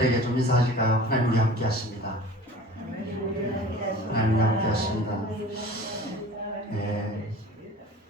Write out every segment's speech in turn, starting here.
여러분들에게 좀 인사하실까요? 하나님 우리 함께 하십니다. 하나님 함께 하십니다. 네.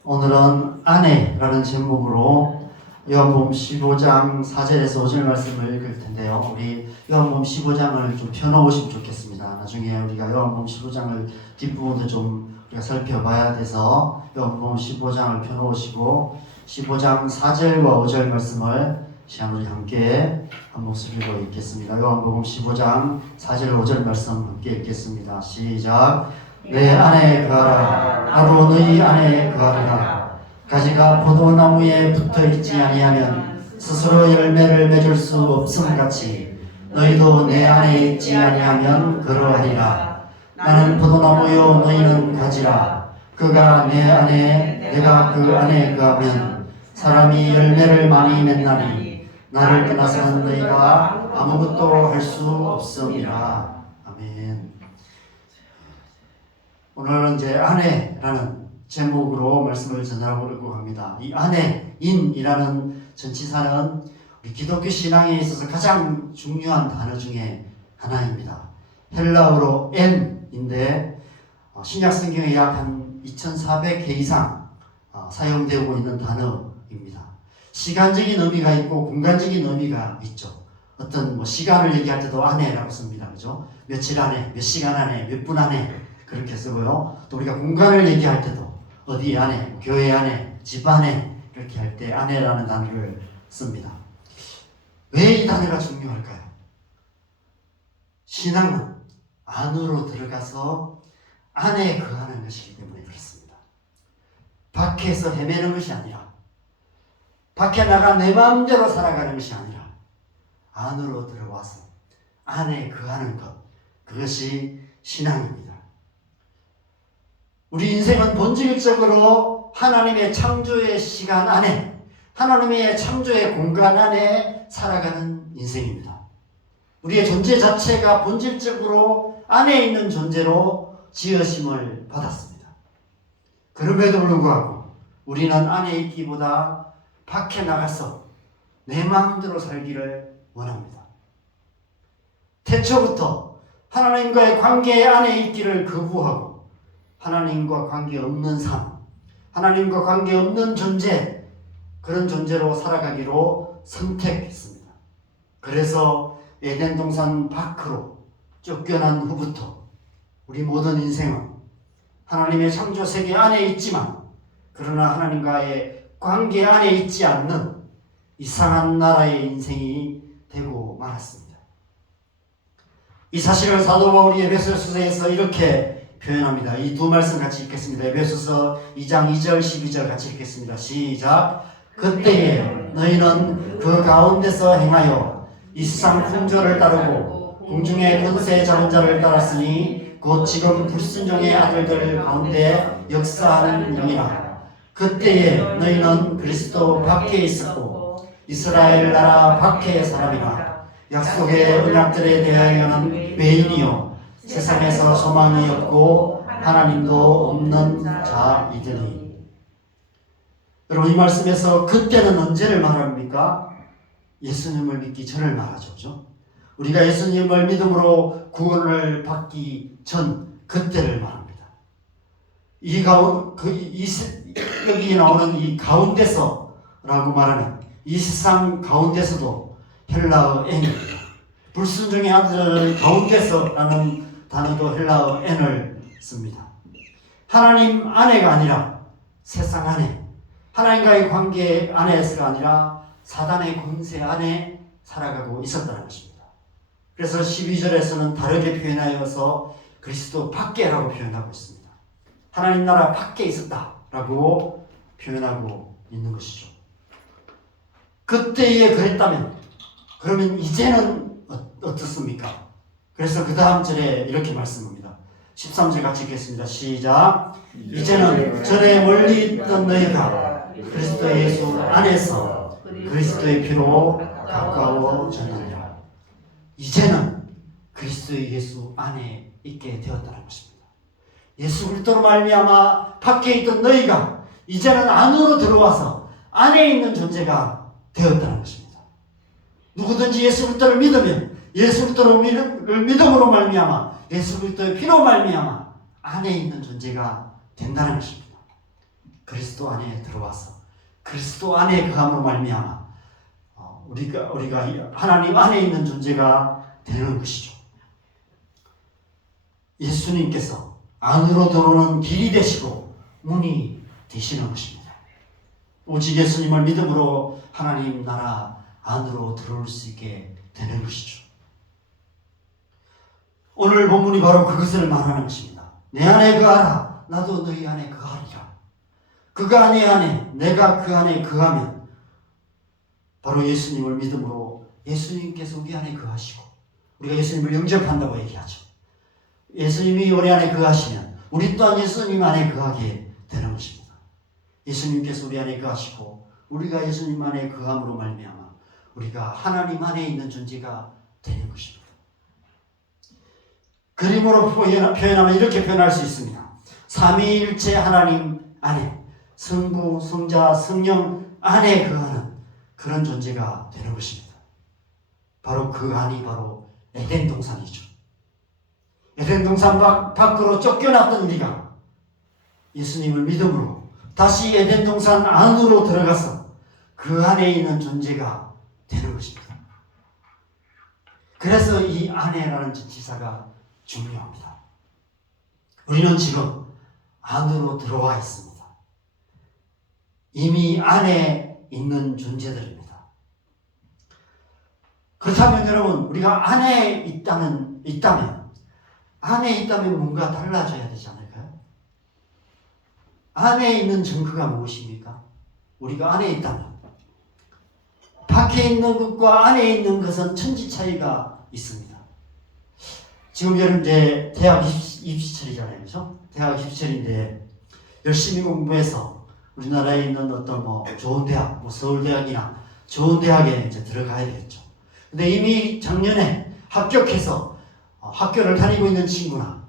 오늘은 아내라는 제목으로 요한복음 15장 4절에서 5절 말씀을 읽을 텐데요. 우리 요한복음 15장을 좀 펴놓으시면 좋겠습니다. 나중에 우리가 요한복음 15장을 뒷부분도 좀 우리가 살펴봐야 돼서 요한복음 15장을 펴놓으시고 15장 4절과 5절 말씀을 시간 우리 함께 한 목소리로 읽겠습니다. 요한복음 15장 4절 5절 말씀 함께 읽겠습니다. 시작. 내 안에 거하라. 나도 너희 안에 거하리라. 가지가 포도나무에 붙어있지 아니하면 스스로 열매를 맺을 수 없음 같이 너희도 내 안에 있지 아니하면 그러하리라. 나는 포도나무요 너희는 가지라. 그가 내 안에 내가 그 안에 거하면 사람이 열매를 많이 맺나니 나를 떠나서는 너희가 아무것도 할 수 없음이라. 아멘. 오늘은 이제 아내라는 제목으로 말씀을 전하려고 합니다. 이 아내인이라는 전치사는 우리 기독교 신앙에 있어서 가장 중요한 단어 중에 하나입니다. 헬라어로 N인데 신약 성경에 약 한 2,400회 이상 사용되고 있는 단어입니다. 시간적인 의미가 있고 공간적인 의미가 있죠. 어떤 시간을 얘기할 때도 아내라고 씁니다. 그죠? 며칠 안에, 몇 시간 안에, 몇 분 안에 그렇게 쓰고요. 또 우리가 공간을 얘기할 때도 어디 안에, 교회 안에, 집 안에 이렇게 할 때 아내라는 단어를 씁니다. 왜 이 단어가 중요할까요? 신앙은 안으로 들어가서 안에 거하는 것이기 때문에 그렇습니다. 밖에서 헤매는 것이 아니라 밖에 나가 내 마음대로 살아가는 것이 아니라 안으로 들어와서 안에 거하는 것, 그것이 신앙입니다. 우리 인생은 본질적으로 하나님의 창조의 시간 안에, 하나님의 창조의 공간 안에 살아가는 인생입니다. 우리의 존재 자체가 본질적으로 안에 있는 존재로 지으심을 받았습니다. 그럼에도 불구하고 우리는 안에 있기보다 밖에 나가서 내 마음대로 살기를 원합니다. 태초부터 하나님과의 관계 안에 있기를 거부하고 하나님과 관계없는 삶, 하나님과 관계없는 존재, 그런 존재로 살아가기로 선택했습니다. 그래서 에덴 동산 밖으로 쫓겨난 후부터 우리 모든 인생은 하나님의 창조 세계 안에 있지만 그러나 하나님과의 관계 안에 있지 않는 이상한 나라의 인생이 되고 말았습니다. 이 사실을 사도 바울이 에베소서에서 이렇게 표현합니다. 이 두 말씀 같이 읽겠습니다. 에베소서 2장 2절 12절 같이 읽겠습니다. 시작. 그때에 너희는 그 가운데서 행하여 이 세상 풍조를 따르고 공중의 권세 잡은 자를 따랐으니 곧 지금 불순종의 아들들 가운데 역사하는 영이라. 그때에 너희는 그리스도 밖에 있었고 이스라엘 나라 밖의 사람이라. 약속의 언약들에 대하여는 외인이요 세상에서 소망이 없고 하나님도 없는 자이더니. 여러분, 이 말씀에서 그때는 언제를 말합니까? 예수님을 믿기 전을 말하죠. 그렇죠? 우리가 예수님을 믿음으로 구원을 받기 전 그때를 말합니다. 여기 나오는 이 가운데서라고 말하는 이 세상 가운데서도 헬라어 N입니다. 불순종의 아들 가운데서라는 단어도 헬라어 N을 씁니다. 하나님 안에가 아니라 세상 안에, 하나님과의 관계 안에서가 아니라 사단의 권세 안에 살아가고 있었다는 것입니다. 그래서 12절에서는 다르게 표현하여서 그리스도 밖에라고 표현하고 있습니다. 하나님 나라 밖에 있었다라고 표현하고 있는 것이죠. 그때에 그랬다면 그러면 이제는 어떻습니까? 그래서 그 다음 절에 이렇게 말씀합니다. 13절 같이 읽겠습니다. 시작. 이제는 전에 멀리 있던 너희가 그리스도 예수 안에서 그리스도의 피로 가까워졌느니라. 이제는 그리스도 예수 안에 있게 되었다는 것입니다. 예수 그리스도로 말미암아 밖에 있던 너희가 이제는 안으로 들어와서 안에 있는 존재가 되었다는 것입니다. 누구든지 예수 그리스도를 믿으면 예수 그리스도를 믿음으로 말미암아 예수 그리스도의 피로 말미암아 안에 있는 존재가 된다는 것입니다. 그리스도 안에 들어와서 그리스도 안에 거함으로 말미암아 우리가 하나님 안에 있는 존재가 되는 것이죠. 예수님께서 안으로 들어오는 길이 되시고 문이 되시는 것입니다. 오직 예수님을 믿음으로 하나님 나라 안으로 들어올 수 있게 되는 것이죠. 오늘 본문이 바로 그것을 말하는 것입니다. 내 안에 거하라 나도 너희 안에 거하리라. 그가 내 안에 내가 그 안에 거하면 바로 예수님을 믿음으로 예수님께서 우리 안에 거하시고 우리가 예수님을 영접한다고 얘기하죠. 예수님이 우리 안에 거하시면 우리 또한 예수님 안에 거하게 되는 것입니다. 예수님께서 우리 안에 거하시고 우리가 예수님 안에 거함으로 말미암아 우리가 하나님 안에 있는 존재가 되는 것입니다. 그림으로 표현하면 이렇게 표현할 수 있습니다. 삼위일체 하나님 안에 성부, 성자, 성령 안에 거하는 그런 존재가 되는 것입니다. 바로 그 안이 바로 에덴 동산이죠. 에덴 동산 밖으로 쫓겨났던 우리가 예수님을 믿음으로 다시 에덴 동산 안으로 들어가서 그 안에 있는 존재가 되는 것입니다. 그래서 이 안에라는 전치사가 중요합니다. 우리는 지금 안으로 들어와 있습니다. 이미 안에 있는 존재들입니다. 그렇다면 여러분, 우리가 안에 있다면 뭔가 달라져야 되지 않을까요? 안에 있는 증거가 무엇입니까? 우리가 안에 있다면 밖에 있는 것과 안에 있는 것은 천지 차이가 있습니다. 지금 여러분 이제 대학 입시철이잖아요, 그렇죠? 대학 입시철인데 열심히 공부해서 우리나라에 있는 어떤 좋은 대학, 서울대학이나 좋은 대학에 이제 들어가야 되겠죠. 근데 이미 작년에 합격해서 학교를 다니고 있는 친구나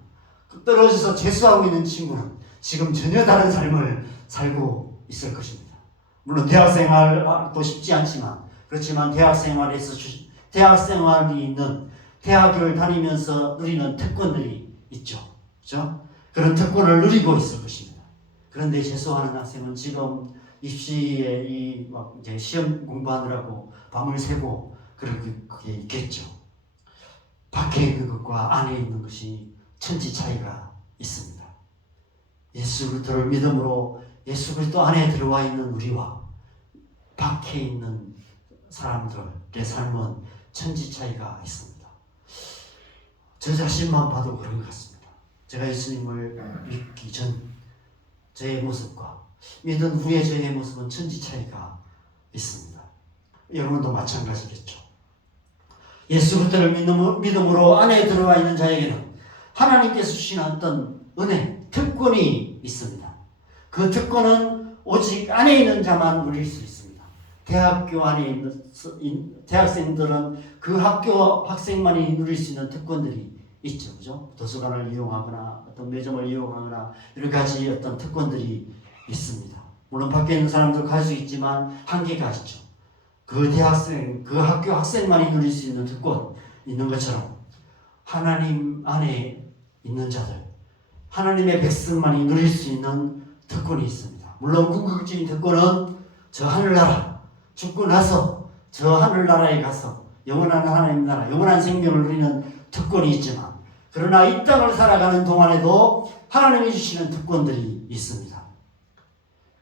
떨어져서 재수하고 있는 친구는 지금 전혀 다른 삶을 살고 있을 것입니다. 물론 대학 생활도 쉽지 않지만 그렇지만 대학 생활이 있는 대학을 다니면서 누리는 특권들이 있죠. 그렇죠? 그런 특권을 누리고 있을 것입니다. 그런데 재수하는 학생은 지금 입시에 이제 시험 공부하느라고 밤을 새고 그게 있겠죠. 밖에 있는 것과 안에 있는 것이 천지 차이가 있습니다. 예수 그리스도를 믿음으로 예수 그리스도 안에 들어와 있는 우리와 밖에 있는 사람들의 삶은 천지 차이가 있습니다. 저 자신만 봐도 그런 것 같습니다. 제가 예수님을 믿기 전 저의 모습과 믿은 후의 저의 모습은 천지 차이가 있습니다. 여러분도 마찬가지겠죠. 예수 그리스도를 믿음으로 안에 들어와 있는 자에게는 하나님께서 주신 어떤 은혜, 특권이 있습니다. 그 특권은 오직 안에 있는 자만 누릴 수 있습니다. 대학교 안에 있는 대학생들은 그 학교 학생만이 누릴 수 있는 특권들이 있죠, 그죠? 도서관을 이용하거나 어떤 매점을 이용하거나 여러 가지 어떤 특권들이 있습니다. 물론 밖에 있는 사람도 갈 수 있지만 한계가 있죠. 그 학교 학생만이 누릴 수 있는 특권 있는 것처럼 하나님 안에 있는 자들, 하나님의 백성만이 누릴 수 있는 특권이 있습니다. 물론 궁극적인 특권은 저 하늘나라, 죽고 나서 저 하늘나라에 가서 영원한 하나님 나라, 영원한 생명을 누리는 특권이 있지만 그러나 이 땅을 살아가는 동안에도 하나님이 주시는 특권들이 있습니다.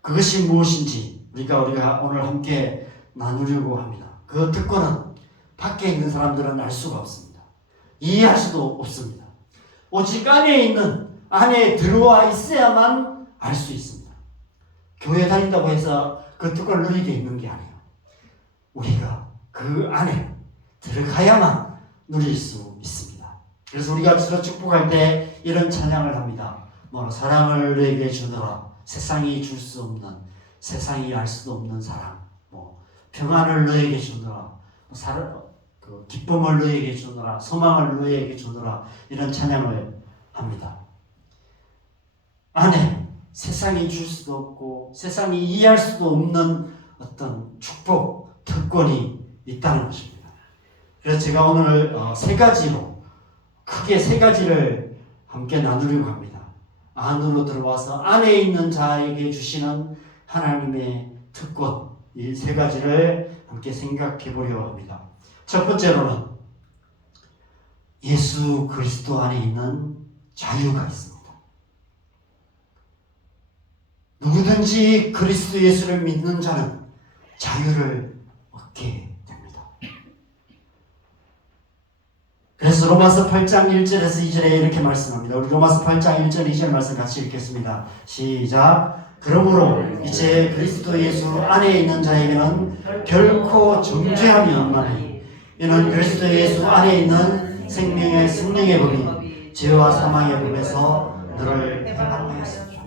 그것이 무엇인지 우리가 오늘 함께 나누려고 합니다. 그 특권은 밖에 있는 사람들은 알 수가 없습니다. 이해할 수도 없습니다. 오직 안에 들어와 있어야만 알 수 있습니다. 교회 다닌다고 해서 그 특권을 누리게 있는 게 아니에요. 우리가 그 안에 들어가야만 누릴 수 있습니다. 그래서 우리가 주로 축복할 때 이런 찬양을 합니다. 사랑을 너에게 주노라. 세상이 줄 수 없는, 세상이 알 수도 없는 사랑. 평안을 너에게 주노라. 기쁨을 너에게 주노라. 소망을 너에게 주노라. 이런 찬양을 합니다. 안에 세상이 줄 수도 없고 세상이 이해할 수도 없는 어떤 축복, 특권이 있다는 것입니다. 그래서 제가 오늘 세 가지로, 크게 세 가지를 함께 나누려고 합니다. 안으로 들어와서 안에 있는 자에게 주시는 하나님의 특권, 이 세 가지를 함께 생각해 보려고 합니다. 첫 번째로는 예수 그리스도 안에 있는 자유가 있습니다. 누구든지 그리스도 예수를 믿는 자는 자유를 얻게 됩니다. 그래서 로마서 8장 1절에서 2절에 이렇게 말씀합니다. 우리 로마서 8장 1절 2절 말씀 같이 읽겠습니다. 시작. 그러므로 이제 그리스도 예수 안에 있는 자에게는 결코 정죄함이 없나니 이는 그리스도 예수 안에 있는 생명의 성령의 법이 죄와 사망의 법에서 너를 해방하였습니다.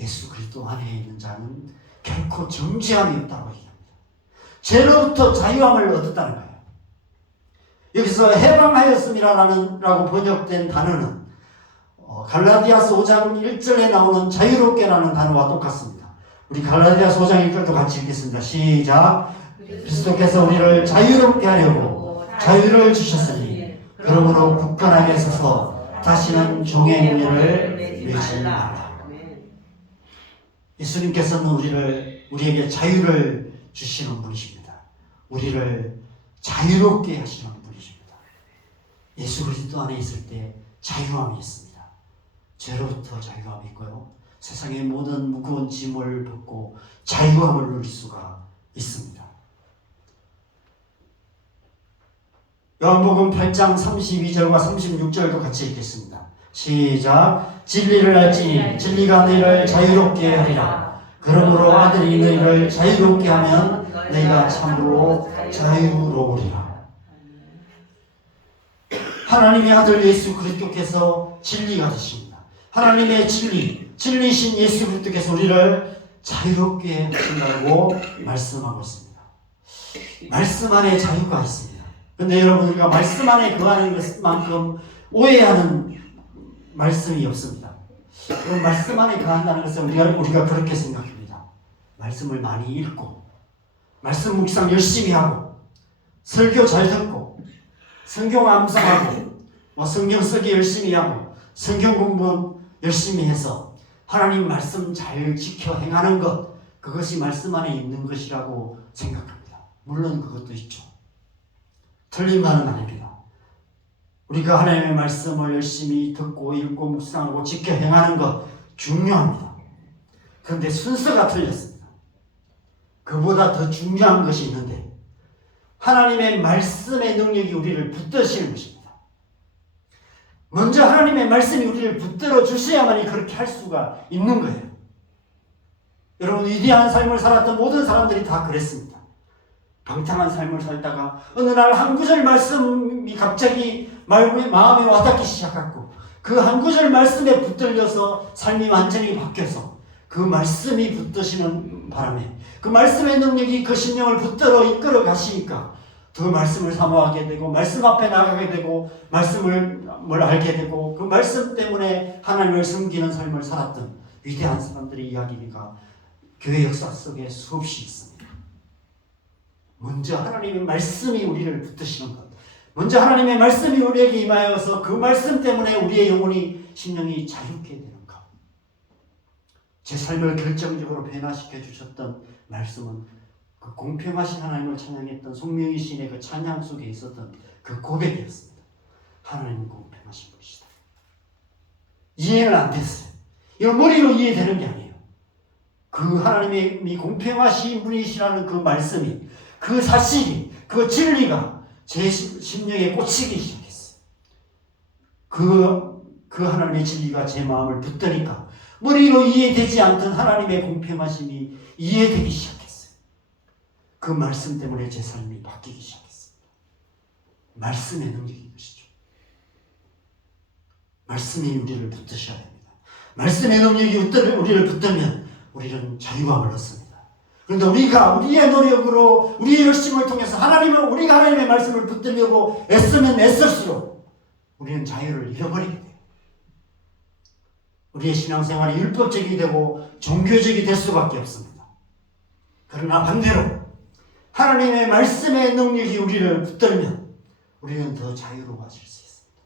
예수 그리스도 안에 있는 자는 결코 정죄함이 없다고 얘기합니다. 죄로부터 자유함을 얻었다는 거예요. 여기서 해방하였음이라고 번역된 단어는 갈라디아서 5장 1절에 나오는 자유롭게라는 단어와 똑같습니다. 우리 갈라디아서 5장 1절도 같이 읽겠습니다. 시작. 그리스도께서 우리를 자유롭게 하려고 자유를 주셨으니 그러므로 굳건하게 서서 다시는 종의 문제를 매지 말라. 예수님께서는 우리에게 자유를 주시는 분이십니다. 우리를 자유롭게 하시는 분이십니다. 예수 그리스도 안에 있을 때 자유함이 있습니다. 죄로부터 자유함이 있고요. 세상의 모든 무거운 짐을 벗고 자유함을 누릴 수가 있습니다. 요한복음 8장 32절과 36절도 같이 읽겠습니다. 시작. 진리를 알지니 진리가 너희를 자유롭게 하리라. 그러므로 아들이 너희를 자유롭게 하면 너희가 참으로 자유로우리라. 하나님의 아들 예수 그리스도께서 진리가 되십니다. 하나님의 진리신 예수 그리스도께서 우리를 자유롭게 하신다고 말씀하고 있습니다. 말씀 안에 자유가 있습니다. 그런데 여러분, 우리가 말씀 안에 거하는 것만큼 오해하는 말씀이 없습니다. 그럼 말씀 안에 거한다는 것은 우리가 그렇게 생각합니다. 말씀을 많이 읽고 말씀 묵상 열심히 하고 설교 잘 듣고 성경 암송하고 성경 쓰기 열심히 하고 성경 공부 열심히 해서 하나님 말씀 잘 지켜 행하는 것, 그것이 말씀 안에 있는 것이라고 생각합니다. 물론 그것도 있죠. 틀린 말은 아닙니다. 우리가 하나님의 말씀을 열심히 듣고 읽고 묵상하고 지켜 행하는 것 중요합니다. 그런데 순서가 틀렸습니다. 그보다 더 중요한 것이 있는데 하나님의 말씀의 능력이 우리를 붙드시는 것입니다. 먼저 하나님의 말씀이 우리를 붙들어 주셔야만이 그렇게 할 수가 있는 거예요. 여러분, 위대한 삶을 살았던 모든 사람들이 다 그랬습니다. 방탕한 삶을 살다가 어느 날 한 구절 말씀이 갑자기 마음에 와닿기 시작했고 그 한 구절 말씀에 붙들려서 삶이 완전히 바뀌어서 그 말씀이 붙드시는 바람에 그 말씀의 능력이 그 심령을 붙들어 이끌어 가시니까 그 말씀을 사모하게 되고 말씀 앞에 나가게 되고 말씀을 알게 되고 그 말씀 때문에 하나님을 섬기는 삶을 살았던 위대한 사람들의 이야기가 교회 역사 속에 수없이 있습니다. 먼저 하나님의 말씀이 우리를 붙드시는 것, 먼저 하나님의 말씀이 우리에게 임하여서 그 말씀 때문에 우리의 영혼이 심령이 자유케 되는 것, 제 삶을 결정적으로 변화시켜 주셨던 말씀은 그 공평하신 하나님을 찬양했던 송명희 시인의 그 찬양 속에 있었던 그 고백이었습니다. 하나님은 공평하신 분이시다. 이해는 안 됐어요. 이건 머리로 이해되는 게 아니에요. 그 하나님이 공평하신 분이시라는 그 말씀이, 그 사실이, 그 진리가 제 심령에 꽂히기 시작했어요. 그 하나님의 진리가 제 마음을 붙드니까 머리로 이해되지 않던 하나님의 공평하심이 이해되기 시작했어요. 그 말씀 때문에 제 삶이 바뀌기 시작했습니다. 말씀의 능력인 것이죠. 말씀이 우리를 붙드셔야 됩니다. 말씀의 능력이 우리를 붙들면 우리는 자유함을 얻습니다. 그런데 우리의 노력으로 우리의 열심을 통해서 우리가 하나님의 말씀을 붙들려고 애쓰면 애쓸수록 우리는 자유를 잃어버리게 돼요. 우리의 신앙생활이 율법적이 되고 종교적이 될 수밖에 없습니다. 그러나 반대로 하나님의 말씀의 능력이 우리를 붙들면 우리는 더 자유로워질 수 있습니다.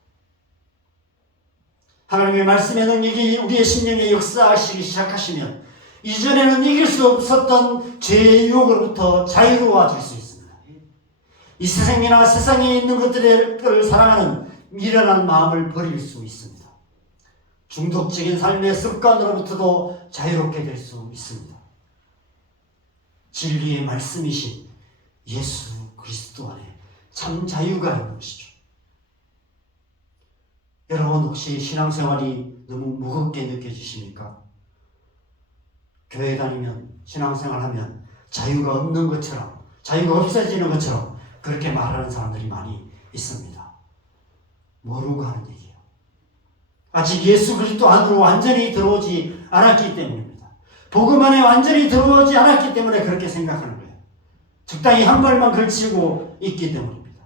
하나님의 말씀의 능력이 우리의 심령에 역사하시기 시작하시면 이전에는 이길 수 없었던 죄의 유혹으로부터 자유로워질 수 있습니다. 이 세상이나 세상에 있는 것들을 사랑하는 미련한 마음을 버릴 수 있습니다. 중독적인 삶의 습관으로부터도 자유롭게 될 수 있습니다. 진리의 말씀이신 예수 그리스도 안에 참 자유가 있는 것이죠. 여러분 혹시 신앙생활이 너무 무겁게 느껴지십니까? 교회 다니면 신앙생활하면 자유가 없는 것처럼, 자유가 없어지는 것처럼 그렇게 말하는 사람들이 많이 있습니다. 모르고 하는 얘기예요. 아직 예수 그리스도 안으로 완전히 들어오지 않았기 때문입니다. 복음 안에 완전히 들어오지 않았기 때문에 그렇게 생각하는 거예요. 적당히 한 발만 걸치고 있기 때문입니다.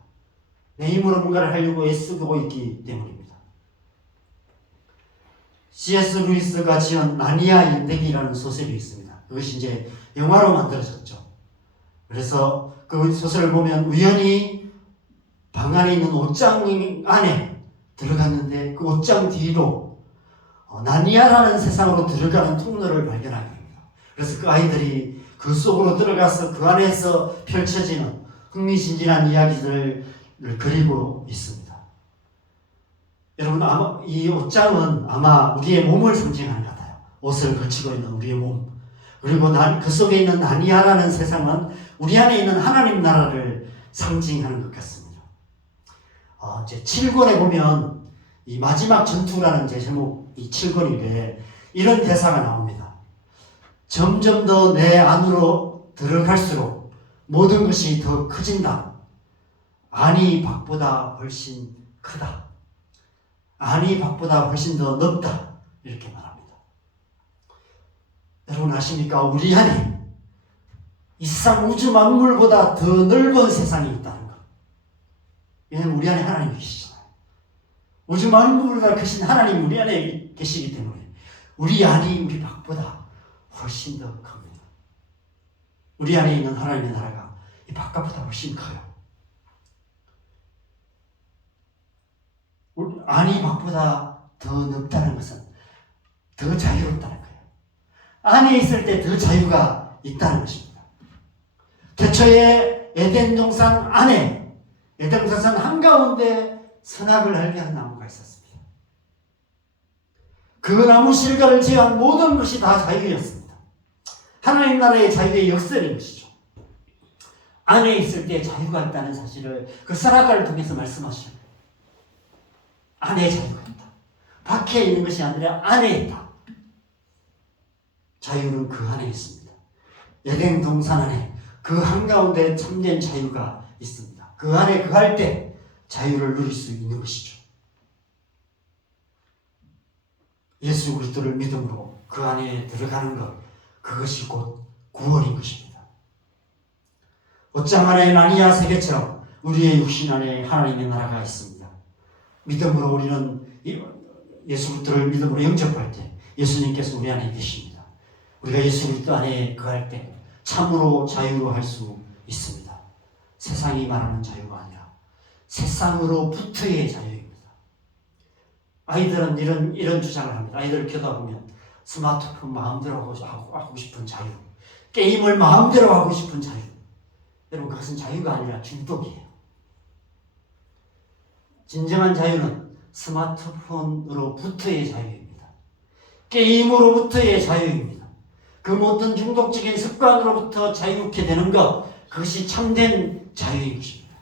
내 힘으로 뭔가를 하려고 애쓰고 있기 때문입니다. C.S. 루이스가 지은 나니아 인덱이라는 소설이 있습니다. 그것이 이제 영화로 만들어졌죠. 그래서 그 소설을 보면 우연히 방 안에 있는 옷장 안에 들어갔는데 그 옷장 뒤로 나니아라는 세상으로 들어가는 통로를 발견하게 됩니다. 그래서 그 아이들이 그 속으로 들어가서 그 안에서 펼쳐지는 흥미진진한 이야기들을 그리고 있습니다. 여러분, 아마 이 옷장은 아마 우리의 몸을 상징하는 것 같아요. 옷을 걸치고 있는 우리의 몸. 그리고 그 속에 있는 나니아라는 세상은 우리 안에 있는 하나님 나라를 상징하는 것 같습니다. 이제 7권에 보면 이 마지막 전투라는 제목, 이 7권인데 이런 대사가 나옵니다. 점점 더 내 안으로 들어갈수록 모든 것이 더 커진다. 안이 밖보다 훨씬 크다. 안이 밖보다 훨씬 더 넓다. 이렇게 말합니다. 여러분 아십니까? 우리 안에 이 세상 우주 만물보다 더 넓은 세상이 있다는 것. 왜냐하면 우리 안에 하나님이 계시잖아요. 우주 만물보다 크신 하나님 우리 안에 계시기 때문에 우리 안이 우리 밖보다 훨씬 더 큽니다. 우리 안에 있는 하나님의 나라가 이 바깥보다 훨씬 커요. 안이 밖보다 더 넓다는 것은 더 자유롭다는 거예요. 안에 있을 때 더 자유가 있다는 것입니다. 태초에 에덴 동산 안에, 에덴 동산 한가운데 선악을 알게 한 나무가 있었습니다. 그 나무 실과를 제한 모든 것이 다 자유였습니다. 하나님 나라의 자유의 역설인 것이죠. 안에 있을 때 자유가 있다는 사실을 그 선악과를 통해서 말씀하시는 거예요. 안에 자유가 있다. 밖에 있는 것이 아니라 안에 있다. 자유는 그 안에 있습니다. 에덴 동산 안에 그 한가운데 참된 자유가 있습니다. 그 안에 거할 때 자유를 누릴 수 있는 것이죠. 예수 그리스도를 믿음으로 그 안에 들어가는 것, 그것이 곧 구원인 것입니다. 옷장 안에 나니아 세계처럼 우리의 육신 안에 하나님의 나라가 있습니다. 믿음으로 우리는 예수 그리스도를 믿음으로 영접할 때 예수님께서 우리 안에 계십니다. 우리가 예수 그리스도 안에 거할 때 참으로 자유로할 수 있습니다. 세상이 말하는 자유가 아니라 세상으로부터의 자유입니다. 아이들은 이런 주장을 합니다. 아이들을 키우다 보면 스마트폰 마음대로 하고 싶은 자유, 게임을 마음대로 하고 싶은 자유. 여러분 그것은 자유가 아니라 중독이에요. 진정한 자유는 스마트폰으로부터의 자유입니다. 게임으로부터의 자유입니다. 그 모든 중독적인 습관으로부터 자유롭게 되는 것, 그것이 참된 자유인 것입니다.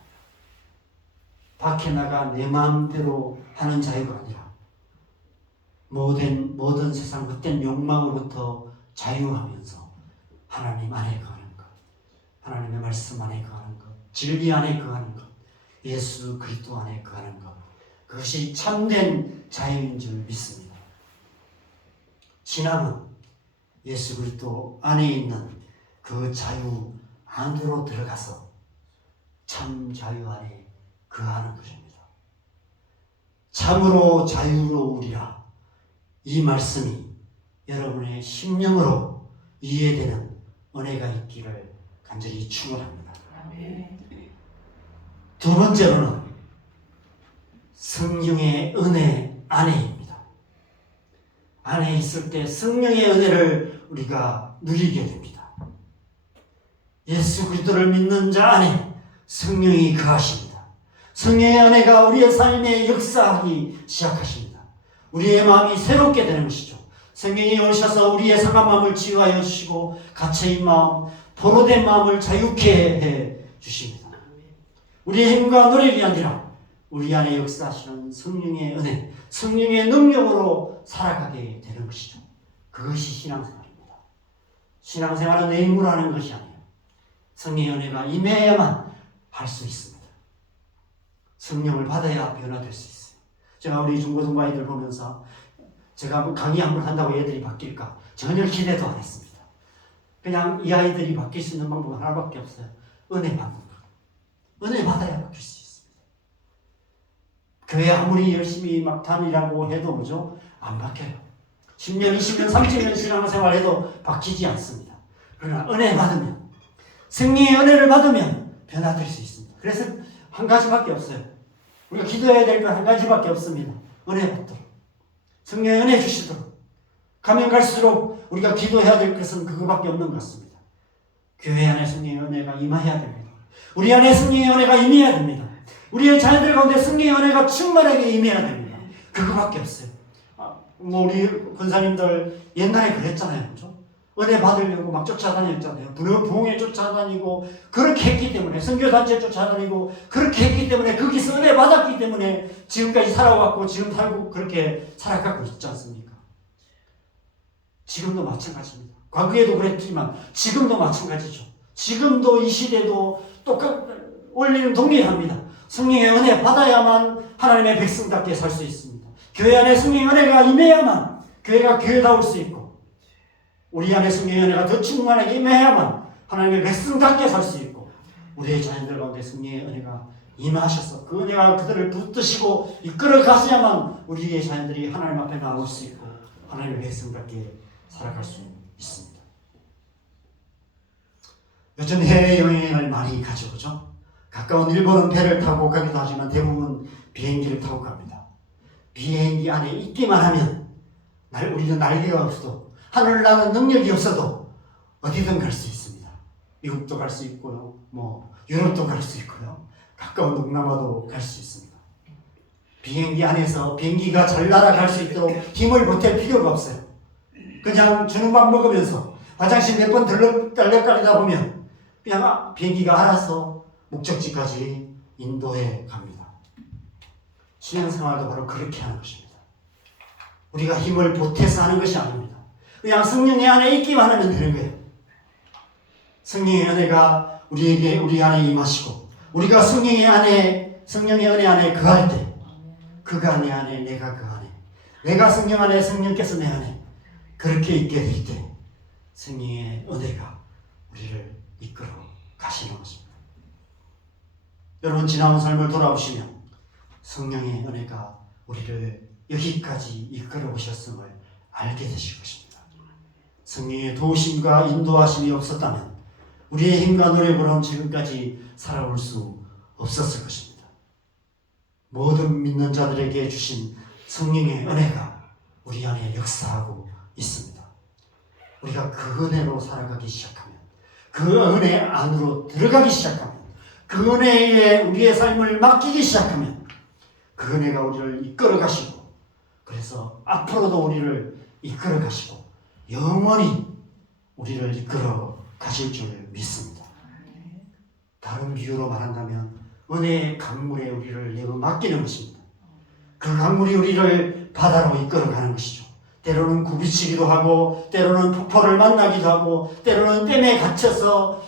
밖에 나가 내 마음대로 하는 자유가 아니라 모든 세상 그땐 욕망으로부터 자유하면서 하나님 안에 거하는 것, 하나님의 말씀 안에 거하는 것, 진리 안에 거하는 것, 예수 그리스도 안에 거하는 것, 그것이 참된 자유인 줄 믿습니다. 신앙은 예수 그리스도 안에 있는 그 자유 안으로 들어가서 참 자유 안에 거하는 것입니다. 참으로 자유로우리라. 이 말씀이 여러분의 심령으로 이해되는 은혜가 있기를 간절히 축원합니다. 두 번째로는 성령의 은혜 안에입니다. 안에 있을 때 성령의 은혜를 우리가 누리게 됩니다. 예수 그리스도를 믿는 자 안에 성령이 거하십니다. 성령의 은혜가 우리의 삶에 역사하기 시작하십니다. 우리의 마음이 새롭게 되는 것이죠. 성령이 오셔서 우리의 상한 마음을 치유하여 주시고 갇혀있는 마음, 포로된 마음을 자유케 해 주십니다. 우리의 힘과 노력이 아니라 우리 안에 역사하시는 성령의 은혜, 성령의 능력으로 살아가게 되는 것이죠. 그것이 신앙생활입니다. 신앙생활은 내 힘으로 하는 것이 아니에요. 성령의 은혜가 임해야만 할 수 있습니다. 성령을 받아야 변화될 수 있어요. 제가 우리 중고등부 아이들 보면서 제가 강의 한번 한다고 애들이 바뀔까 전혀 기대도 안 했습니다. 그냥 이 아이들이 바뀔 수 있는 방법은 하나밖에 없어요. 은혜 받는 것. 은혜 받아야 바뀔 수 있습니다. 교회 아무리 열심히 막 다니라고 해도 뭐죠? 안 바뀌어요. 10년, 20년, 30년 신앙생활 해도 바뀌지 않습니다. 그러나 은혜 받으면, 성령의 은혜를 받으면 변화될 수 있습니다. 그래서 한 가지밖에 없어요. 우리가 기도해야 될 건 한 가지밖에 없습니다. 은혜 받도록. 성령의 은혜 주시도록. 가면 갈수록 우리가 기도해야 될 것은 그거밖에 없는 것 같습니다. 교회 안에 성령의 은혜가 임해야 됩니다. 우리 안에 성령의 은혜가 임해야 됩니다. 우리의 자녀들 가운데 성령의 은혜가 충만하게 임해야 됩니다. 그거밖에 없어요. 우리 권사님들 옛날에 그랬잖아요. 그렇죠? 은혜 받으려고 막 쫓아다녔잖아요. 부흥회 쫓아다니고 그렇게 했기 때문에, 선교단체 쫓아다니고 그렇게 했기 때문에, 거기서 은혜 받았기 때문에 지금까지 살아왔고 지금 살고 그렇게 살아가고 있지 않습니까? 지금도 마찬가지입니다. 과거에도 그랬지만 지금도 마찬가지죠. 지금도 이 시대도 원리는 동일합니다. 성령의 은혜 받아야만 하나님의 백성답게 살 수 있습니다. 교회 안에 성령의 은혜가 임해야만 교회가 교회다울 수 있고, 우리 안에 성령의 은혜가 더 충만하게 임해야만 하나님의 백성답게 살 수 있고, 우리의 자녀들 가운데 성령의 은혜가 임하셔서 그 은혜가 그들을 붙드시고 이끌어 가셔야만 우리의 자녀들이 하나님 앞에 나올 수 있고 하나님의 백성답게 살아갈 수 있습니다. 요즘 해외여행을 많이 가죠. 그죠? 가까운 일본은 배를 타고 가기도 하지만 대부분 비행기를 타고 갑니다. 비행기 안에 있기만 하면 우리는 날개가 없어도, 하늘을 나는 능력이 없어도 어디든 갈 수 있습니다. 미국도 갈 수 있고요, 유럽도 갈 수 있고요, 가까운 동남아도 갈 수 있습니다. 비행기 안에서 비행기가 잘 날아갈 수 있도록 힘을 보탤 필요가 없어요. 그냥 주는 밥 먹으면서 화장실 몇 번 들락거리다 보면 그냥 비행기가 알아서 목적지까지 인도해 갑니다. 신앙생활도 바로 그렇게 하는 것입니다. 우리가 힘을 보태서 하는 것이 아닙니다. 그냥 성령의 안에 있기만 하면 되는 거예요. 성령의 은혜가 우리 안에 임하시고, 우리가 성령의 은혜 안에 거할 때, 그가 내 안에, 내가 그 안에, 내가 성령 안에, 성령께서 내 안에, 그렇게 있게 될 때 성령의 은혜가 우리를 이끌어 가시는 것입니다. 여러분, 지나온 삶을 돌아보시면 성령의 은혜가 우리를 여기까지 이끌어 오셨음을 알게 되실 것입니다. 성령의 도우심과 인도하심이 없었다면 우리의 힘과 노력으로는 지금까지 살아올 수 없었을 것입니다. 모든 믿는 자들에게 주신 성령의 은혜가 우리 안에 역사하고 있습니다. 우리가 그 은혜로 살아가기 시작하면, 그 은혜 안으로 들어가기 시작하면, 그 은혜에 우리의 삶을 맡기기 시작하면 그 은혜가 우리를 이끌어 가시고, 그래서 앞으로도 우리를 이끌어 가시고 영원히 우리를 이끌어 가실 줄 믿습니다. 다른 비유로 말한다면 은혜의 강물에 우리를 내어 맡기는 것입니다. 그 강물이 우리를 바다로 이끌어 가는 것이죠. 때로는 굽이치기도 하고, 때로는 폭포를 만나기도 하고, 때로는 댐에 갇혀서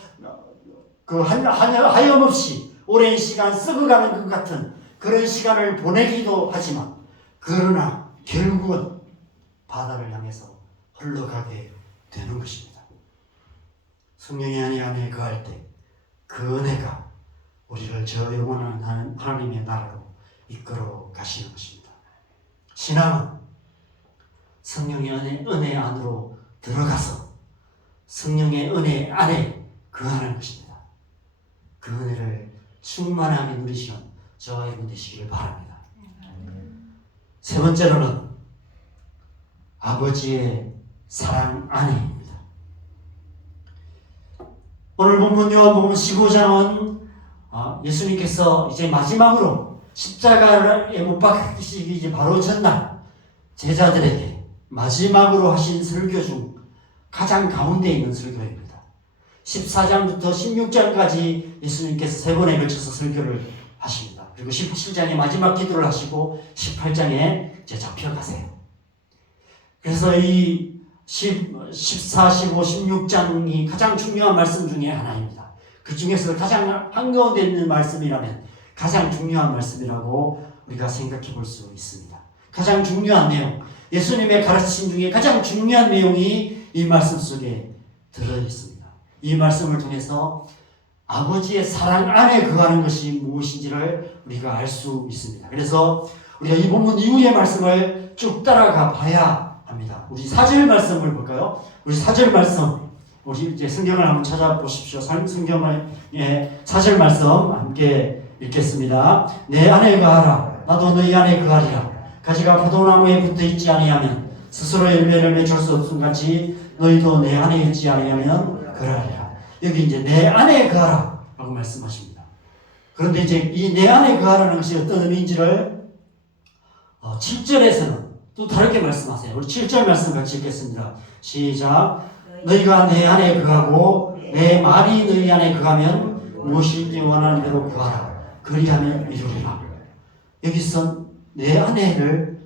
하염없이 오랜 시간 썩어가는 것 같은 그런 시간을 보내기도 하지만, 그러나 결국은 바다를 향해서 흘러가게 되는 것입니다. 성령의 안에 거할 때 그 은혜가 우리를 저 영원한 하나님의 나라로 이끌어 가시는 것입니다. 신앙은 성령의 은혜 안으로 들어가서 성령의 은혜 안에 거하는 것입니다. 그 은혜를 충만하게 누리시는 저와 여러분 되시기를 바랍니다. 세 번째로는 아버지의 사랑 안에입니다. 오늘 본문 요한복음 15장은 예수님께서 이제 마지막으로 십자가에 못 박히시기 이제 바로 전날 제자들에게 마지막으로 하신 설교 중 가장 가운데 있는 설교입니다. 14장부터 16장까지 예수님께서 세 번에 걸쳐서 설교를 하십니다. 그리고 17장에 마지막 기도를 하시고 18장에 이제 잡혀가세요. 그래서 이 14, 15, 16장이 가장 중요한 말씀 중에 하나입니다. 그 중에서 가장 한가운데 있는 말씀이라면 가장 중요한 말씀이라고 우리가 생각해 볼 수 있습니다. 가장 중요한 내용, 예수님의 가르침 중에 가장 중요한 내용이 이 말씀 속에 들어있습니다. 이 말씀을 통해서 아버지의 사랑 안에 거하는 것이 무엇인지를 우리가 알 수 있습니다. 그래서 우리가 이 본문 이후의 말씀을 쭉 따라가 봐야 합니다. 우리 4절 말씀을 볼까요? 우리 4절 말씀, 우리 이제 성경을 한번 찾아보십시오. 성경을 4절 말씀 함께 읽겠습니다. 내 안에 거하라, 나도 너희 안에 거하리라. 가지가 포도나무에 붙어 있지 아니하면 스스로 열매를 맺을 수 없음 같이 너희도 내 안에 있지 아니하면 그러하리라. 여기 이제 내 안에 거하라 라고 말씀하십니다. 그런데 이제 이 내 안에 거하라는 것이 어떤 의미인지를 7절에서는 또 다르게 말씀하세요. 우리 7절 말씀 같이 읽겠습니다. 시작. 너희가 내 안에 거하고 내 말이 너희 안에 거하면 무엇인지 원하는 대로 거하라. 그리하면 이루리라. 여기서 내 안에를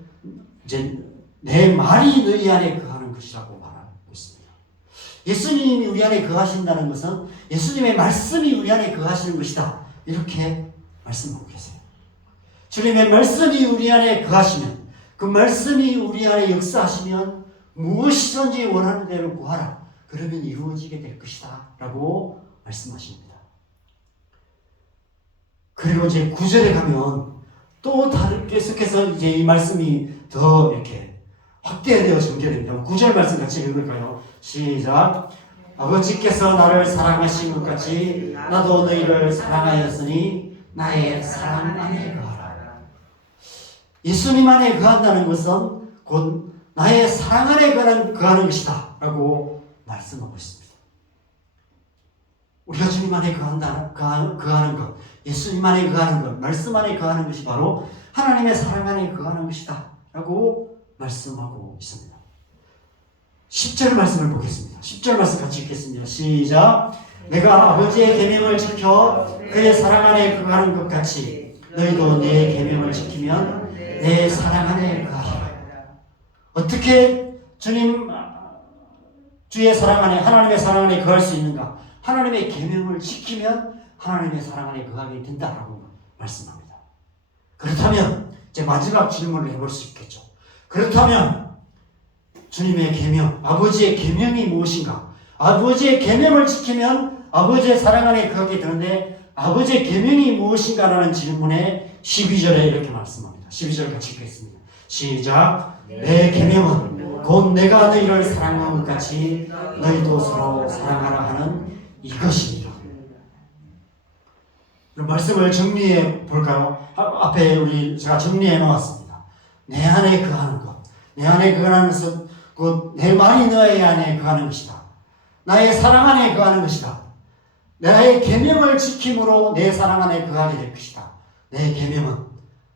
이제 내 말이 너희 안에 거하는 것이라고 말하고 있습니다. 예수님이 우리 안에 거하신다는 것은 예수님의 말씀이 우리 안에 거하시는 것이다. 이렇게 말씀하고 계세요. 주님의 말씀이 우리 안에 거하시면, 그 말씀이 우리 안에 역사하시면 무엇이든지 원하는 대로 구하라. 그러면 이루어지게 될 것이다. 라고 말씀하십니다. 그리고 이제 9절에 가면 또 다른 계속해서 이제 이 말씀이 더 이렇게 확대되어 전개됩니다. 9절 말씀 같이 읽을까요? 시작. 아버지께서 나를 사랑하신 것 같이 나도 너희를 사랑하였으니 나의 사랑 안에 거하라. 예수님 안에 거한다는 것은 곧 나의 사랑 안에 거하는 것이다 라고 말씀하고 있습니다. 우리가 주님 안에 거하는 것, 예수님 안에 거하는 것, 말씀 안에 거하는 것이 바로 하나님의 사랑 안에 거하는 것이다 라고 말씀하고 있습니다. 10절 말씀을 보겠습니다. 10절 말씀 같이 읽겠습니다. 시작. 내가 아버지의 계명을 지켜 그의 사랑 안에 거하는 것 같이 너희도 내 계명을 지키면 내 사랑 안에 거하리라. 어떻게 주의 사랑 안에, 하나님의 사랑 안에 거할 수 있는가? 하나님의 계명을 지키면 하나님의 사랑 안에 거하게 된다라고 말씀합니다. 그렇다면 이제 마지막 질문을 해볼 수 있겠죠. 그렇다면 주님의 계명, 아버지의 계명이 무엇인가? 아버지의 계명을 지키면 아버지의 사랑 안에 거하게 되는데 아버지의 계명이 무엇인가라는 질문에 12절에 이렇게 말씀합니다. 12절 같이 읽겠습니다. 시작. 내 계명은 곧 내가 너희를 사랑한 것 같이 너희도 서로 사랑하라 하는 이것이니라. 말씀을 정리해 볼까요? 앞에 제가 정리해 놓았습니다. 내 안에 거하는 것, 내 안에 거하는 것은 곧 내 말이 너희 안에 거하는 것이다. 나의 사랑 안에 거하는 것이다. 나의 계명을 지킴으로 내 사랑 안에 거하게 될 것이다. 내 계명은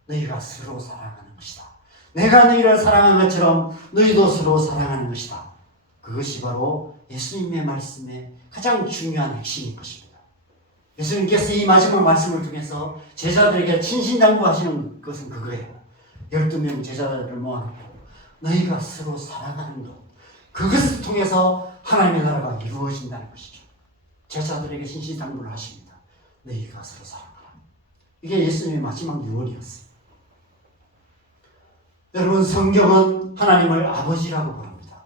너희가 서로 사랑하는 것이다. 내가 너희를 사랑한 것처럼 너희도 서로 사랑하는 것이다. 그것이 바로 예수님의 말씀의 가장 중요한 핵심인 것입니다. 예수님께서 이 마지막 말씀을 통해서 제자들에게 신신당부하시는 것은 그거예요. 12명 제자들을 모아놓고 너희가 서로 사랑하는 것, 그것을 통해서 하나님의 나라가 이루어진다는 것이죠. 제자들에게 신신당부를 하십니다. 너희가 서로 사랑하라. 이게 예수님의 마지막 유언이었어요. 여러분, 성경은 하나님을 아버지라고 부릅니다.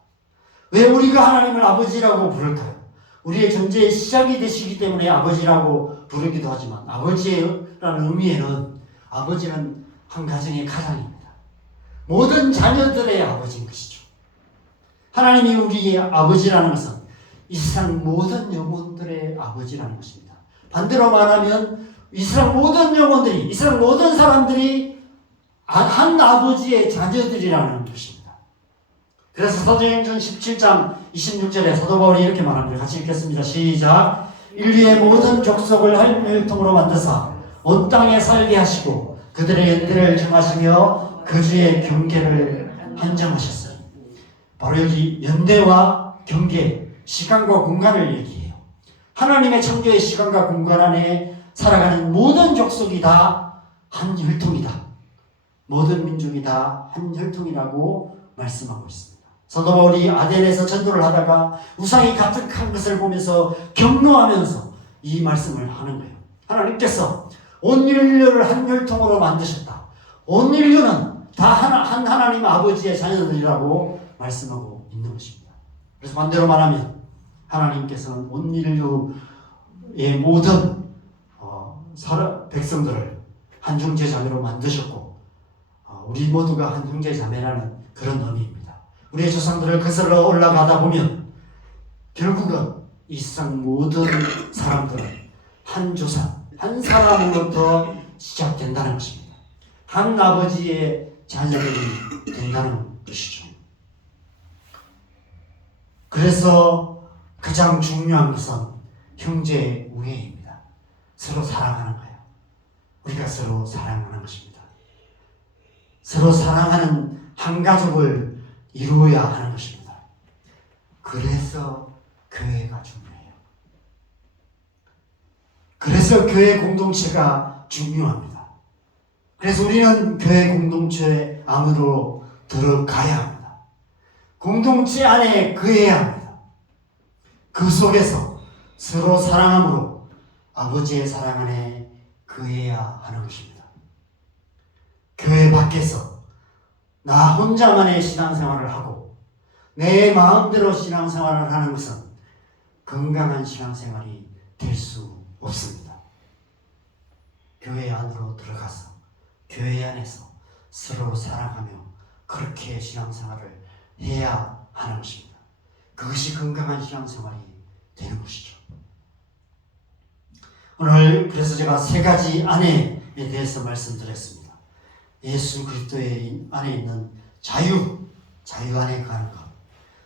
왜 우리가 하나님을 아버지라고 부를까요? 우리의 존재의 시작이 되시기 때문에 아버지라고 부르기도 하지만 아버지라는 의미에는 아버지는 한 가정의 가장입니다. 모든 자녀들의 아버지인 것이죠. 하나님이 우리의 아버지라는 것은 이 세상 모든 영혼들의 아버지라는 것입니다. 반대로 말하면 이스라엘 모든 영혼들이, 이스라엘 모든 사람들이 한 아버지의 자녀들이라는 것입니다. 그래서 사도행전 17장 26절에 사도 바울이 이렇게 말합니다. 같이 읽겠습니다. 시작. 인류의 모든 족속을 한 혈통으로 만드사 온 땅에 살게 하시고 그들의 연대를 정하시며 그 주의 경계를 한정하셨어요. 바로 여기 연대와 경계, 시간과 공간을 얘기해요. 하나님의 창조의 시간과 공간 안에 살아가는 모든 족속이 다 한 혈통이다. 모든 민족이 다 한 혈통이라고 말씀하고 있습니다. 사도 바울이 아덴에서 전도를 하다가 우상이 가득한 것을 보면서 경노하면서 이 말씀을 하는 거예요. 하나님께서 온 인류를 한 혈통으로 만드셨다. 온 인류는 다 한 하나님 아버지의 자녀들이라고 말씀하고 있는 것입니다. 그래서 반대로 말하면 하나님께서는 온 인류의 모든 백성들을 한 형제 자매로 만드셨고 우리 모두가 한 형제 자매라는 그런 의미입니다. 우리의 조상들을 거슬러 올라가다 보면 결국은 이 세상 모든 사람들은 한 조상, 한 사람으로부터 시작된다는 것입니다. 한 아버지의 자녀들이 된다는 것이죠. 그래서 가장 중요한 것은 형제 우애입니다. 서로 사랑하는 거예요. 우리가 서로 사랑하는 것입니다. 서로 사랑하는 한 가족을 이루어야 하는 것입니다. 그래서 교회가 중요해요. 그래서 교회 공동체가 중요합니다. 그래서 우리는 교회 공동체 안으로 들어가야 합니다. 공동체 안에 거해야 합니다. 그 속에서 서로 사랑함으로 아버지의 사랑 안에 거해야 하는 것입니다. 교회 밖에서 나 혼자만의 신앙생활을 하고 내 마음대로 신앙생활을 하는 것은 건강한 신앙생활이 될 수 없습니다. 교회 안으로 들어가서 교회 안에서 서로 사랑하며 그렇게 신앙생활을 해야 하는 것입니다. 그것이 건강한 신앙생활이 되는 것이죠. 오늘 그래서 제가 세 가지 안에 대해서 말씀드렸습니다. 예수 그리스도의 안에 있는 자유 안에 거하는 것,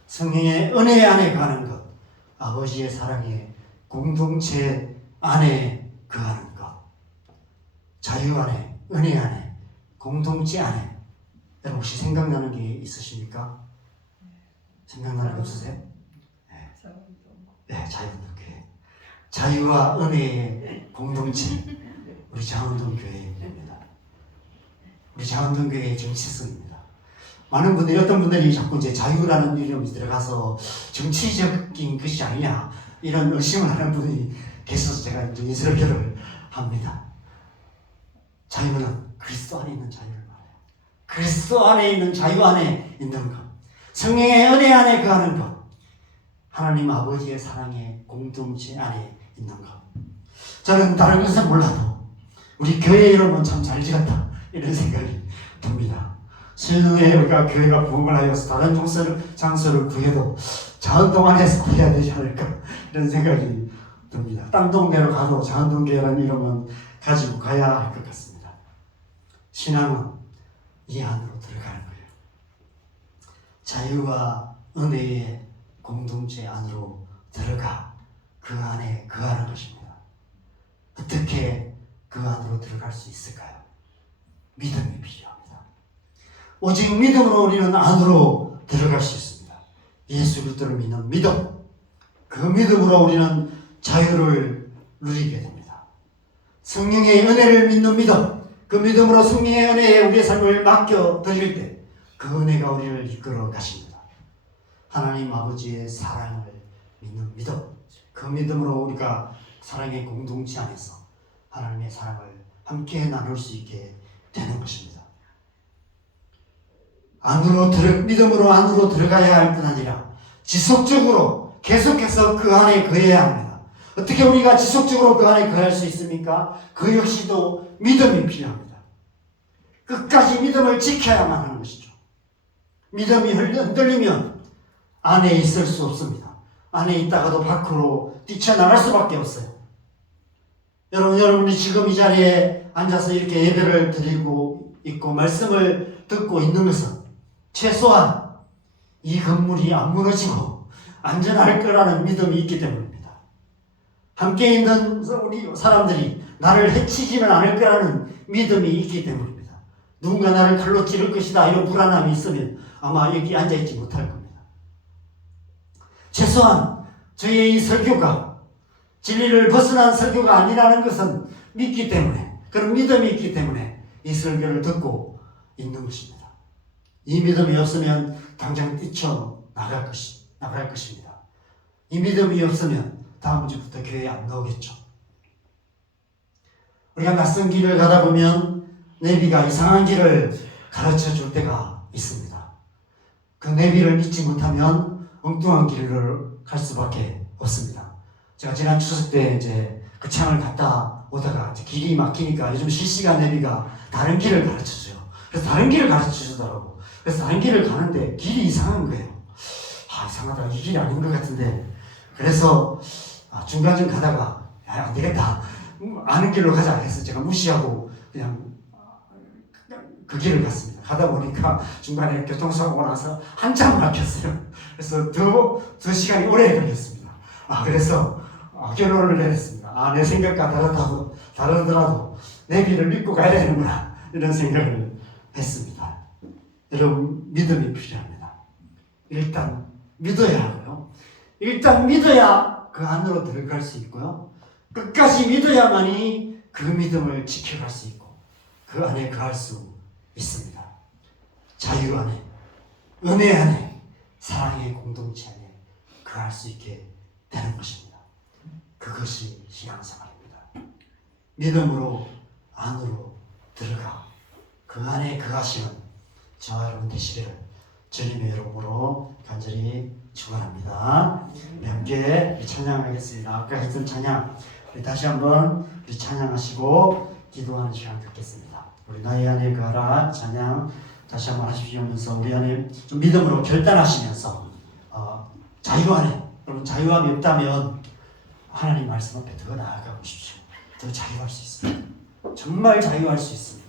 성령의 은혜 안에 거하는 것, 아버지의 사랑의 공동체 안에 거하는 것, 자유 안에, 은혜 안에, 공동체 안에. 여러분 혹시 생각나는 게 있으십니까? 생각나는 게 없으세요? 네, 자유운동교회. 자유와 은혜의 공동체, 우리 자유운동교회입니다. 우리 자유운동교회의 정체성입니다. 많은 분들이, 어떤 분들이 자꾸 이제 자유라는 이름이 들어가서 정치적인 것이 아니냐 이런 의심을 하는 분이 계셔서 제가 이제 인설교를 합니다. 자유는 그리스도 안에 있는 자유를 말해요. 그리스도 안에 있는 자유 안에 있는 것, 성령의 은혜 안에 거하는 것, 하나님 아버지의 사랑의 공동체 안에 있는 것. 저는 다른 것은 몰라도 우리 교회 여러분 참 잘 지었다 이런 생각이 듭니다. 수요일에 우리가 교회가 부흥을 하여서 다른 장소를 구해도 자원동 안에서 구해야 되지 않을까 이런 생각이 듭니다. 딴 동네로 가도 자원동교회라는 이름은 가지고 가야 할 것 같습니다. 신앙은 이 안으로 들어가는 거예요. 자유와 은혜의 공동체 안으로 들어가 그 안에 거하는 것입니다. 어떻게 그 안으로 들어갈 수 있을까요? 믿음이 필요합니다. 오직 믿음으로 우리는 안으로 들어갈 수 있습니다. 예수 그리스도를 믿는 믿음, 그 믿음으로 우리는 자유를 누리게 됩니다. 성령의 은혜를 믿는 믿음, 그 믿음으로 성령의 은혜에 우리의 삶을 맡겨 드릴 때 그 은혜가 우리를 이끌어 가십니다. 하나님 아버지의 사랑을 믿는 믿음, 그 믿음으로 우리가 사랑의 공동체 안에서 하나님의 사랑을 함께 나눌 수 있게 되는 것입니다. 믿음으로 안으로 들어가야 할 뿐 아니라 지속적으로 계속해서 그 안에 거해야 합니다. 어떻게 우리가 지속적으로 그 안에 거할 수 있습니까? 그 역시도 믿음이 필요합니다. 끝까지 믿음을 지켜야만 하는 것이죠. 믿음이 흔들리면 안에 있을 수 없습니다. 안에 있다가도 밖으로 뛰쳐나갈 수밖에 없어요. 여러분이 지금 이 자리에 앉아서 이렇게 예배를 드리고 있고 말씀을 듣고 있는 것은 최소한 이 건물이 안 무너지고 안전할 거라는 믿음이 있기 때문입니다. 함께 있는 우리 사람들이 나를 해치지는 않을 거라는 믿음이 있기 때문입니다. 누군가 나를 칼로 찌를 것이다 이런 불안함이 있으면 아마 여기 앉아있지 못할 겁니다. 최소한 저희의 이 설교가 진리를 벗어난 설교가 아니라는 것은 믿기 때문에, 그런 믿음이 있기 때문에 이 설교를 듣고 있는 것입니다. 이 믿음이 없으면 당장 뛰쳐나갈 것입니다. 이 믿음이 없으면 다음 주부터 교회에 안 나오겠죠. 우리가 낯선 길을 가다 보면 내비가 이상한 길을 가르쳐 줄 때가 있습니다. 그 내비를 믿지 못하면 엉뚱한 길을 갈 수밖에 없습니다. 제가 지난 추석 때 이제 그 창을 갔다 오다가 이제 길이 막히니까 요즘 실시간 내비가 다른 길을 가르쳐 줘요. 그래서 다른 길을 가르쳐 주더라고. 그래서 다른 길을 가는데 길이 이상한 거예요. 이상하다. 이 길이 아닌 것 같은데. 그래서 중간쯤 가다가 안 되겠다. 아는 길로 가자 해서 제가 무시하고 그냥 그 길을 갔습니다. 가다 보니까 중간에 교통사고가 나서 한참 막혔어요. 그래서 더 시간이 오래 걸렸습니다. 그래서 결론을 내렸습니다. 내 생각과 다르더라도 내비를 믿고 가야 되는구나. 이런 생각을 했습니다. 여러분, 믿음이 필요합니다. 일단 믿어야 하고요. 일단 믿어야 그 안으로 들어갈 수 있고요. 끝까지 믿어야만이 그 믿음을 지켜갈 수 있고 그 안에 거할 수 있습니다. 자유 안에, 은혜 안에, 사랑의 공동체 안에 거할 수 있게 되는 것입니다. 그것이 신앙생활입니다. 믿음으로 안으로 들어가 그 안에 거하시는 저와 여러분 되시기를 주님의 이름으로 간절히 축원합니다. 함께 찬양하겠습니다. 아까 했던 찬양 우리 다시 한번 우리 찬양하시고 기도하는 시간 갖겠습니다. 우리 나의 안에 거하라 찬양 다시 한번 하시면서 우리 안에 좀 믿음으로 결단하시면서 자유 안에, 여러분 자유함이 없다면 하나님 말씀 앞에 더 나아가 보십시오. 더 자유할 수 있습니다. 정말 자유할 수 있습니다.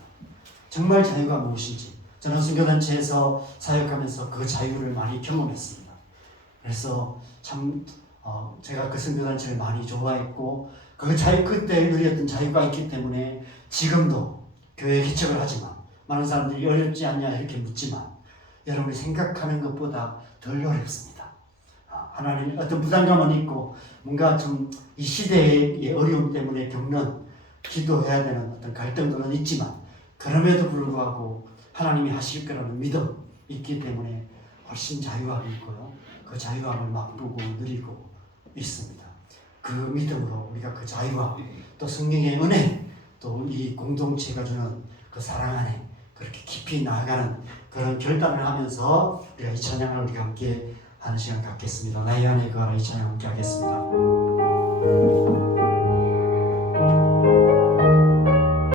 정말 자유가 무엇인지 저는 선교단체에서 사역하면서 그 자유를 많이 경험했습니다. 그래서 참 제가 그 선교단체를 많이 좋아했고 그 자유, 그때 누렸던 자유가 있기 때문에 지금도 교회에 개척을 하지만 많은 사람들이 어렵지 않냐 이렇게 묻지만 여러분이 생각하는 것보다 덜 어렵습니다. 하나님 어떤 부담감은 있고 뭔가 좀 이 시대의 어려움 때문에 겪는 기도해야 되는 어떤 갈등들은 있지만 그럼에도 불구하고 하나님이 하실 거라는 믿음 있기 때문에 훨씬 자유함이 있고요. 그 자유함을 맛보고 누리고 있습니다. 그 믿음으로 우리가 그 자유와 또 성령의 은혜 또 이 공동체가 주는 그 사랑 안에 그렇게 깊이 나아가는 그런 결단을 하면서 우리가 이 찬양을 우리가 함께 하는 시간 갖겠습니다. 나의 안에 거하라 이 찬양 함께 하겠습니다.